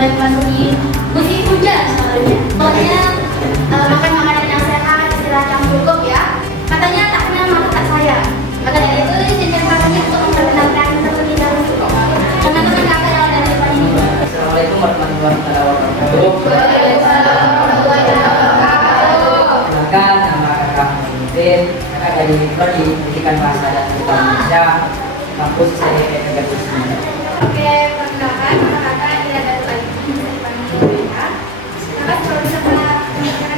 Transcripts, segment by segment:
mulai memasuki musim hujan sebenarnya. Pokoknya makan makanan yang sehat, istirahat yang cukup ya. Katanya tak kenal maka tak sayang. Maka dari itu izin kakaknya untuk memperkenalkan seperti dalam teman-teman kakak yang ada di depan ini. Assalamualaikum warahmatullahi wabarakatuh. Waalaikumsalam warahmatullahi wabarakatuh. Silakan, nama kakak Muhammad. Kakak dari Prodi Pendidikan Bahasa dan Tulisan Indonesia, kampus STM Negeri Sembilan. Oke, perkenalkan nama kakak Ira Datuk Ali bisa dipanggil mereka. Kakak selalu bisa mengenalkan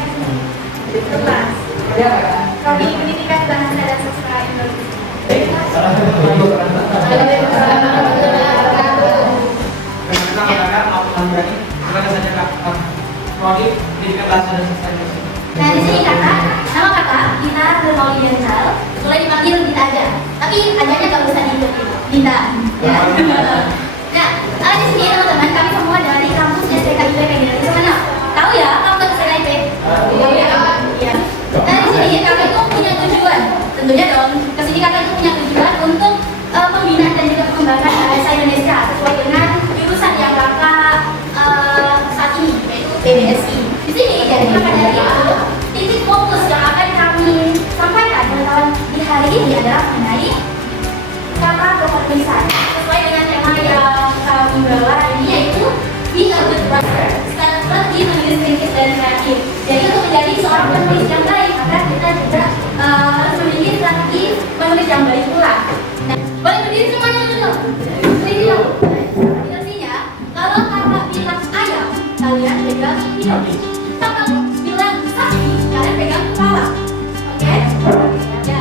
kelas. Ya, kakak. Prodi Pendidikan Bahasa dan Sastra Indonesia. Nah di sini kakak, nama kakak Gita Nurmaulidiansyah, boleh dipanggil Gita aja. Tapi ajarnya gak usah diikutin, Gita. Ya. Nah, di sini teman-teman kami semua dari kampus STKIP Indonesia mana? Tahu ya kampus STKIP? Iya. Nah di sini kakak itu punya tujuan, tentunya dong. Kesini kakak itu punya tujuan untuk pembinaan dan juga pengembangan bahasa Indonesia sesuai dengan jurusan yang kakak saat ini, yaitu PBSI. Di sini jadi maka dari itu titik fokus yang akan kami sampaikan pengetahuan di hari ini adalah mengenai kata penulisan sesuai dengan tema yang kami bawa ini, yaitu be a good writer, strategi menulis kritis dan kreatif. Jadi untuk menjadi seorang penulis yang baik maka kita juga harus memiliki strategi menulis yang baik pula. Nah, boleh berdiri semuanya dulu. Berdiri dulu. Artinya kalau kakak bilang ayam, kalian pegang hidung. Kakak bilang sapi, kalian pegang kepala. Oke? Ya.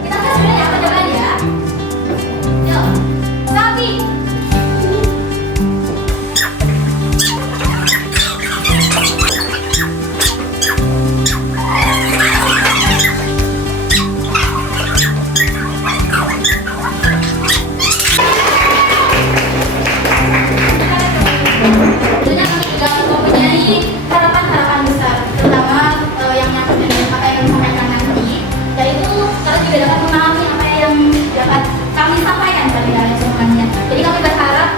Kita tes dulu ya, coba ya. Yuk. Sapi. Tentunya kami juga mempunyai harapan-harapan besar, terutama yang nyangkut dengan apa yang kami sampaikan nanti, yaitu kalian juga dapat memahami apa yang dapat kami sampaikan pada kalian semuanya. Jadi kami berharap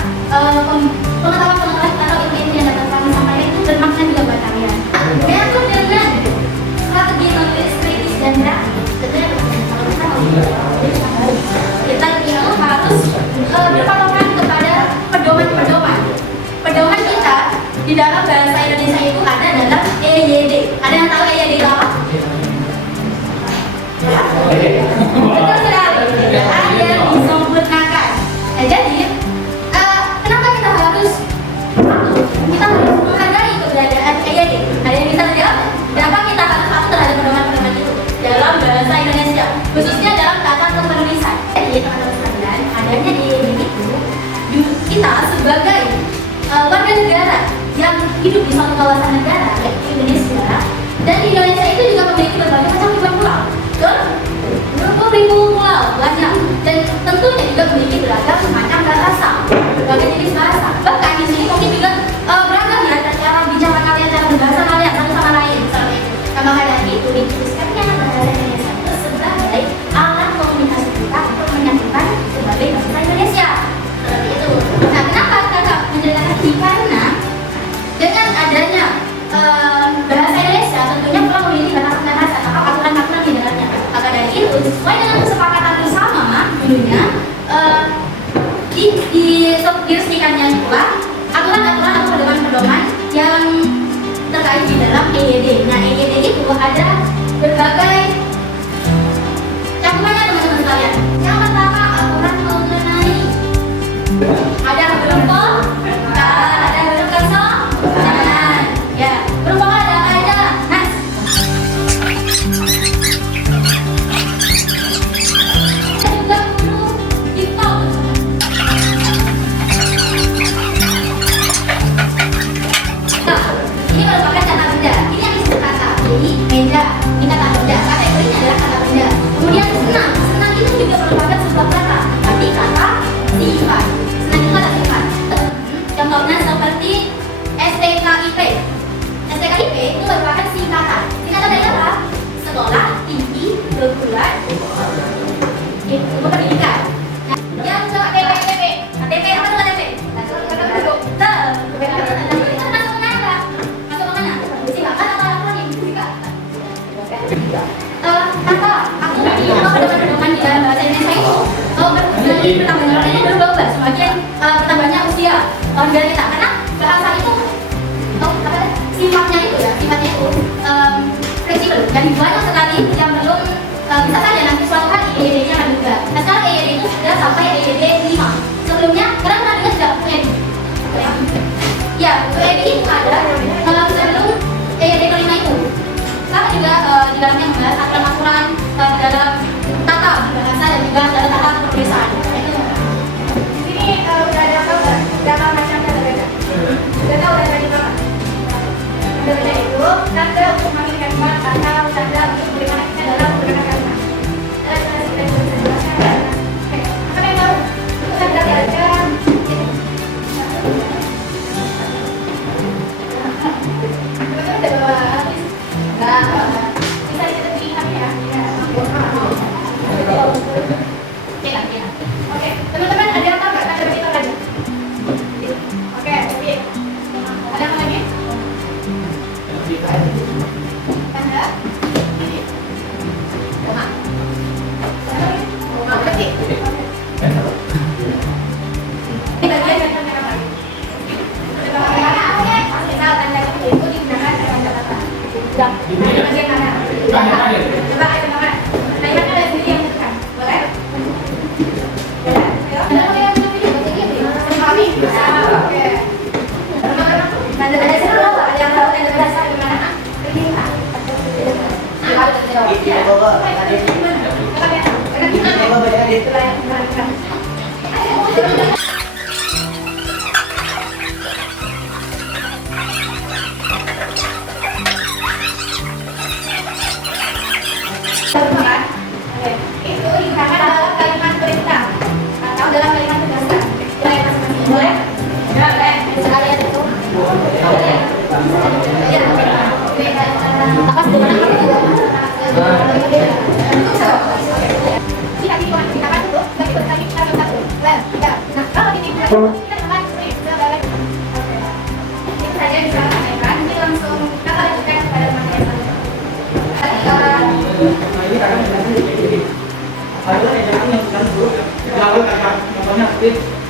pengetahuan-pengetahuan atau ilmu-ilmu yang dapat kami sampaikan itu bermakna juga buat kalian. Menyangkut dengan strategi menulis kritis dan kreatif, tentunya kita itu harus berpatokan kepada pedoman-pedoman. Pedoman kita di dalam bahasa Indonesia itu ada dalam EYD. Ada yang tahu EYD itu apa? Betul sekali. Ada yang disempurnakan. Nah, jadi kenapa kita harus menghargai keberadaan EYD? Ada yang bisa menjawab? Kenapa kita harus patuh terhadap pedoman-pedoman itu dalam bahasa Indonesia, khususnya dalam tata kepenulisan? Jadi teman-teman sekalian, adanya EYD itu kita sebagai warga negara yang hidup di suatu kawasan negara yaitu Indonesia, dan di Indonesia itu juga memiliki berbagai macam ribuan pulau, ribu pulau banyak, dan tentunya juga memiliki beragam macam bahasa, berbagai jenis bahasa. Bahkan di sini mungkin juga beragam ya cara bicara kalian, cara berbahasa kalian satu sama lain seperti itu. Nah, maka dari itu dituliskannya bahasa Indonesia itu sebagai alat komunikasi kita untuk menyatukan sebagai bahasa Indonesia. Seperti itu. Nah, kenapa kakak menceritakan ini? Karena dengan adanya bahasa Indonesia tentunya pula memiliki batasan-batasan atau aturan-aturan di dalamnya. Maka dari itu sesuai dengan kesepakatan bersama tentunya diresmikannya pula aturan-aturan atau pedoman-pedoman yang terkait di dalam EYD. Nah, EYD itu ada berbagai cakupannya teman-teman sekalian. Yang pertama aturan mengenai ada berempol, ada berkesong, jangan ya berempol ada apa aja, nas. Juga perlu dipol. Nah, ini merupakan kata benda. Ini yang disebut kata. Jadi meja, ini kata benda. biar kita, karena bahasa itu sifatnya itu fleksibel dan banyak sekali yang belum bisa saja nanti suatu hari EYD-nya akan juga. Nah sekarang EYD itu sudah sampai EYD 5. Sebelumnya, karena pernah dengar sudah UED. Ya, UED itu ada sebelum EYD kelima itu. Sama juga di dalamnya membahas aturan-aturan di dalam tata bahasa dan juga dalam tata penulisan. Di sini udah ada apa enggak? Berapa macam data? Data udah ada di mana? Data itu tanda untuk memilih kalimat atau tanda untuk bagaimana kita dalam menggunakan kalimat. Dan sudah bisa dijelaskan. Oke, apa yang baru? Kita belajar. Bisa dilihat ya. Oke, teman-teman ada apa nggak? Ada begitu lagi? Oke, jadi ada apa lagi? Tanda? Ini. Koma. Koma. Detik. Ini bagian yang tanda apa? Misal tanda ketik itu digunakan dalam kata-kata. Bagian mana? Coba ayo teman-teman. Kalimatnya ada sendiri yang dekat. Boleh? Oke. Ada seru yang tahu tanda bahasa di mana? Itu digunakan dalam kalimat perintah atau dalam kalimat tugasan. Boleh masing-masing. Boleh? Ya, boleh. Sekalian itu. Boleh. Ya. Apa sebenarnya? Kita dituan, kita kan dulu, bagi bertanya kita minta dulu. Ya. Nah, kalau ini kita makan, kita balik. Oke. Itu saja yang bisa sampaikan. Ini langsung kita lanjutkan kepada materi yang ini kadang adalah ejakan yang sedang buruk dilakukan karena contohnya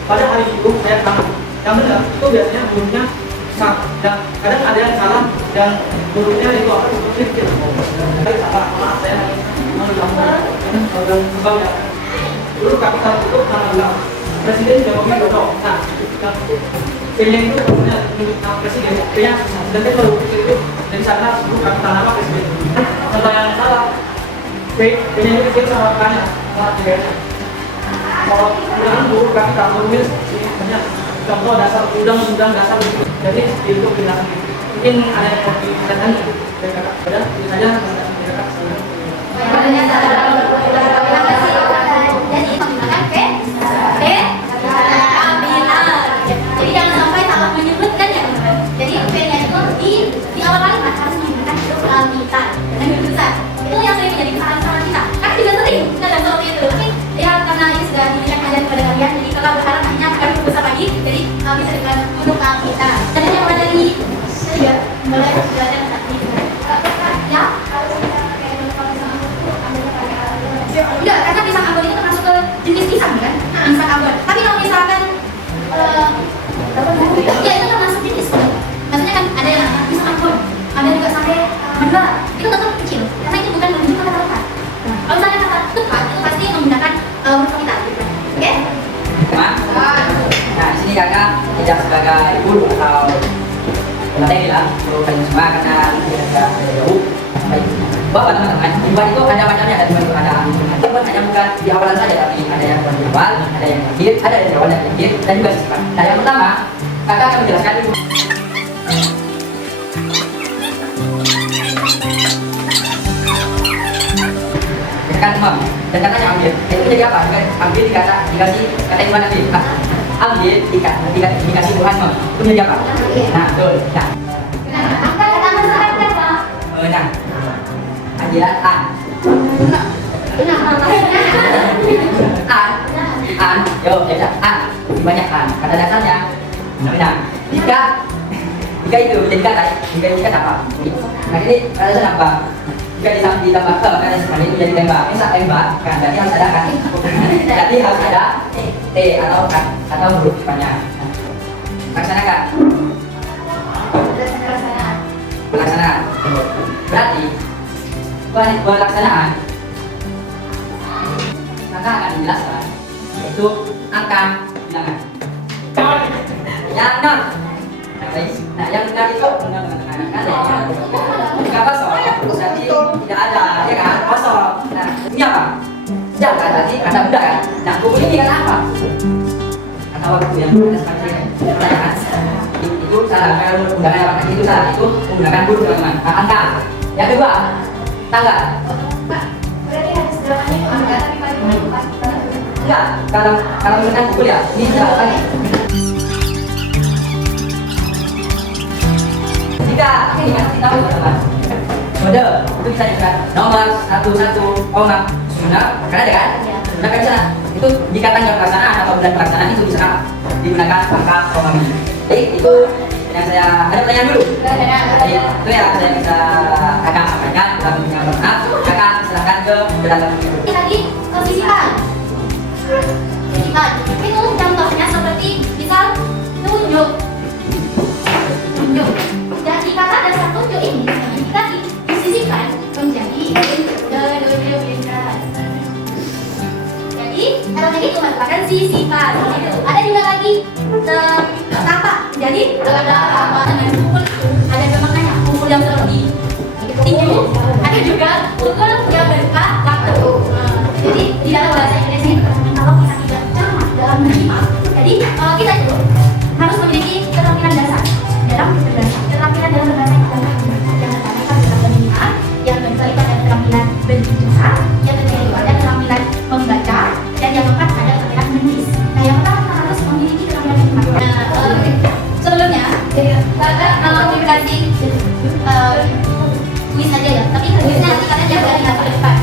pada hari itu saya tangan yang benar itu biasanya hurufnya sah dan kadang ada yang salah dan hurufnya itu akan seperti kecil. Tapi maaf saya mengulangi sebabnya dulu kapital itu karena bilang Presiden Jokowi Dodo. Nah, P-nya itu kemudian Presiden P-nya dan itu itu dari sana sebelum kapital nama Presiden. Contoh yang salah P-nya itu kecil sama K-nya sama tiga-nya. Kalau ulangan buruk kapital menulis banyak contoh dasar undang-undang dasar jadi itu penjelasan mungkin ada yang mau dijelaskan dari kakak sudah itu saja dari kakak sebelum jadi menggunakan jadi jangan sampai salah menyebutkan ya teman-teman. Jadi P-nya itu di awal kalimat harus menggunakan huruf kapital dengan huruf besar. Itu yang sering menjadi kesalahan kita. Kan juga sering kita dan seperti itu. Tapi ya karena ini sudah diberikan ajaran kepada kalian, jadi kalau berharap hanya akan huruf besar lagi, jadi bisa dengan huruf kapital. Dan yang pada dari juga boleh belajar tadi. Ya. Enggak, karena pisang ambon itu termasuk ke jenis pisang kan? Pisang ambon. Tapi kalau misalkan ya itu termasuk jenis. Maksudnya kan ada yang pisang ambon, ada juga sampai mandala. Itu tetap kecil, karena itu bukan menunjukkan kata tepat. Kalau misalnya kata tepat itu pasti menggunakan huruf kapital. Oke? Nah, di sini kakak tidak sebagai guru atau pelatih lah, guru kalian semua karena tidak jauh. Bapak teman-teman, ibadah itu ada macamnya, ada dua ada bukan hanya bukan di awalan saja, tapi ada yang di awal, ada yang akhir, ada yang di awal dan akhir, dan juga sifat. Nah, yang pertama, kakak akan menjelaskan itu. Kan teman, dan katanya ambil, itu jadi apa? Ambil dikasih kata Tuhan nanti. Ambil dikasih Tuhan mau, itu menjadi apa? Nah, betul. Nah, Anjilan an, yo, ya an, banyak an. Kata dasarnya, nah, jika itu menjadi kata, jika apa? Nah ini kata dasar apa? Jika ditambah kata sekali itu jadi tembak. Misal tembak, kan berarti harus ada kan? Berarti harus ada t atau huruf depannya. pelaksanaan maka akan dijelaskan yaitu angka bilangan yang 6. Nah yang tadi itu teman-teman kan jika kosong berarti tidak ada ya kan kosong. Nah ini apa? Jam kan tadi kata benda kan. Nah buku ini kata apa? Kata waktu yang ada seperti pertanyaan itu salah kalau menggunakan apa itu salah itu menggunakan huruf teman-teman. Nah, angka yang kedua tanggal. Pak, berarti harus jawabannya itu angka tapi paling pas. Enggak, kalau misalkan buku ya ini jawabannya. Jika ini kan kita tahu teman-teman kode itu bisa dikatakan nomor 11, karena ada kan? Gunakan di sana. Itu jika tanggal pelaksanaan atau bulan pelaksanaan itu bisa digunakan angka koma mini. Jadi itu yang saya ada pertanyaan dulu. Jadi itu ya saya bisa kakak sampaikan dalam dengan maaf. Kakak silakan ke belakang. Tadi sisipan. Sisipan. Itu contohnya seperti misal tunjuk. Tunjuk. Jadi kata dasar tunjuk ini kita disisipkan menjadi jadi elemen itu merupakan sisipan. Ada juga lagi kata. Jadi ada apa dengan pukul itu ada juga maknanya pukul yang seperti tinju. Ada juga pukul yang berupa waktu. Jadi di dalam bahasa Inggris ini kalau kita tidak cermat dalam menyimak, jadi kita itu harus memiliki keterampilan dasar dalam keterampilan dalam berbahasa Inggris. Yang pertama itu adalah menyimak, yang kedua itu adalah keterampilan berbicara, yang ketiga itu ada keterampilan membaca, dan yang keempat ada keterampilan menulis. Nah yang pertama kita harus memiliki keterampilan menyimak. Sebelumnya kita kasih kuis aja ya, tapi kuisnya nanti kalian jangan dari ke depan.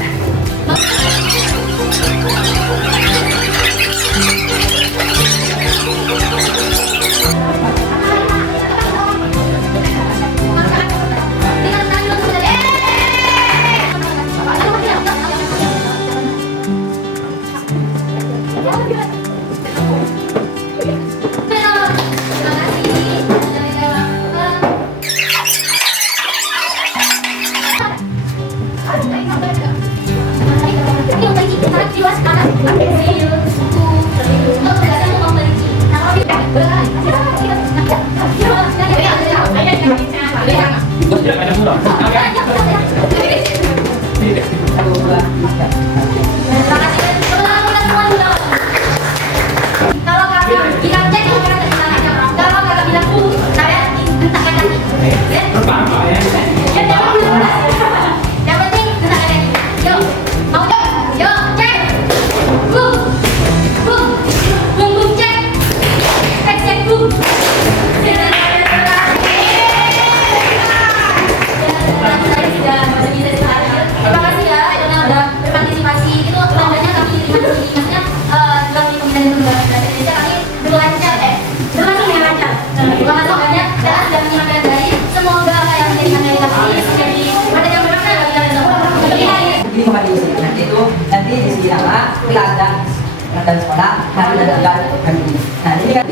Kalau kakak bilang cek, kalian tenang aja. Kalau kakak bilang tunggu, kalian hentakkan kaki. Yang penting hentakkan kaki. Yuk, mau yuk, yuk cek. Bum, bum, bum bum cek. Cek cek bum. Terima kasih ya, karena udah berpartisipasi. Itu tandanya kami maksudnya dalam pemilihan bahasa Indonesia kami berlancar berlangsung dengan lancar. Terima kasih banyak dan sudah menyiapkan dari semoga apa yang menjadi materi kami menjadi materi yang bermakna bagi kalian semua. Ini kembali di sini nanti di sini nama kelas dan sekolah hari dan tanggal hari ini. Nah ini kan